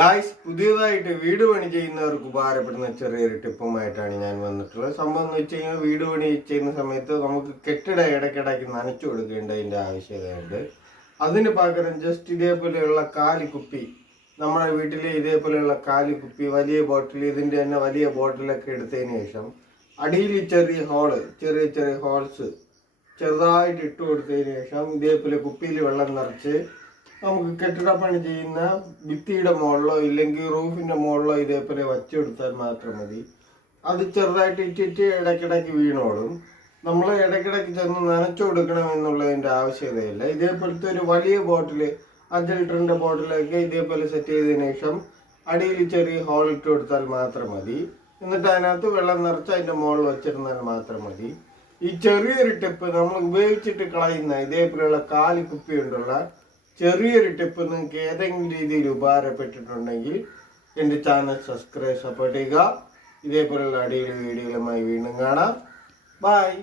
Guys, പുതിയതായിട്ട് വീട് പണി ചെയ്യുന്നവർക്ക് ഉപകാരപ്പെടുന്ന ചെറിയൊരു ടിപ്പുമായിട്ടാണ് ഞാൻ വന്നിട്ടുള്ളത്. സംഭവം എന്ന് വെച്ച് കഴിഞ്ഞാൽ വീട് പണി ചെയ്യുന്ന സമയത്ത് നമുക്ക് കെട്ടിടം ഇടയ്ക്കിടയ്ക്ക് നനച്ചു കൊടുക്കേണ്ടതിൻ്റെ ആവശ്യകതയുണ്ട്. അതിന് പകരം ജസ്റ്റ് ഇതേപോലെയുള്ള കാലിക്കുപ്പി, നമ്മുടെ വീട്ടിലെ ഇതേപോലെയുള്ള കാലിക്കുപ്പി, വലിയ ബോട്ടിൽ, ഇതിൻ്റെ തന്നെ വലിയ ബോട്ടിലൊക്കെ എടുത്തതിന് ശേഷം അടിയിൽ ചെറിയ ചെറിയ ഹോൾസ് ചെറുതായിട്ട് ഇട്ട് കൊടുത്തതിന് ശേഷം ഇതേപോലെ കുപ്പിയിൽ വെള്ളം നിറച്ച് നമുക്ക് കെട്ടിടപ്പണി ചെയ്യുന്ന ഭിത്തിയുടെ മുകളിലോ ഇല്ലെങ്കിൽ റൂഫിന്റെ മുകളിലോ ഇതേപോലെ വച്ചെടുത്താൽ മാത്രം മതി. അത് ചെറുതായിട്ട് ഇറ്റിറ്റ് ഇടയ്ക്കിടയ്ക്ക് വീണോളും. നമ്മൾ ഇടയ്ക്കിടയ്ക്ക് ചെന്ന് നനച്ചു കൊടുക്കണം എന്നുള്ളതിൻ്റെ ആവശ്യകതയില്ല. ഇതേപോലത്തെ ഒരു വലിയ ബോട്ടില്, 5 ലിറ്ററിന്റെ ബോട്ടിലൊക്കെ ഇതേപോലെ സെറ്റ് ചെയ്തതിനു ശേഷം അടിയിൽ ചെറിയ ഹോൾ ഇട്ട് കൊടുത്താൽ മാത്രം മതി. എന്നിട്ട് അതിനകത്ത് വെള്ളം നിറച്ച് അതിന്റെ മുകളിൽ വെച്ചിരുന്നാൽ മാത്രം മതി. ഈ ചെറിയൊരു ടിപ്പ് നമ്മൾ ഉപയോഗിച്ചിട്ട് കളയുന്ന ഇതേപോലെയുള്ള കാലിക്കുപ്പി കൊണ്ടുള്ള ചെറിയൊരു ടിപ്പ് നിങ്ങൾക്ക് ഏതെങ്കിലും രീതിയിൽ ഉപകാരപ്പെട്ടിട്ടുണ്ടെങ്കിൽ എൻ്റെ ചാനൽ സബ്സ്ക്രൈബ്, സപ്പോർട്ട് ചെയ്യുക. ഇതേപോലുള്ള അടിപൊളി വീഡിയോകളുമായി വീണ്ടും കാണാം. ബൈ.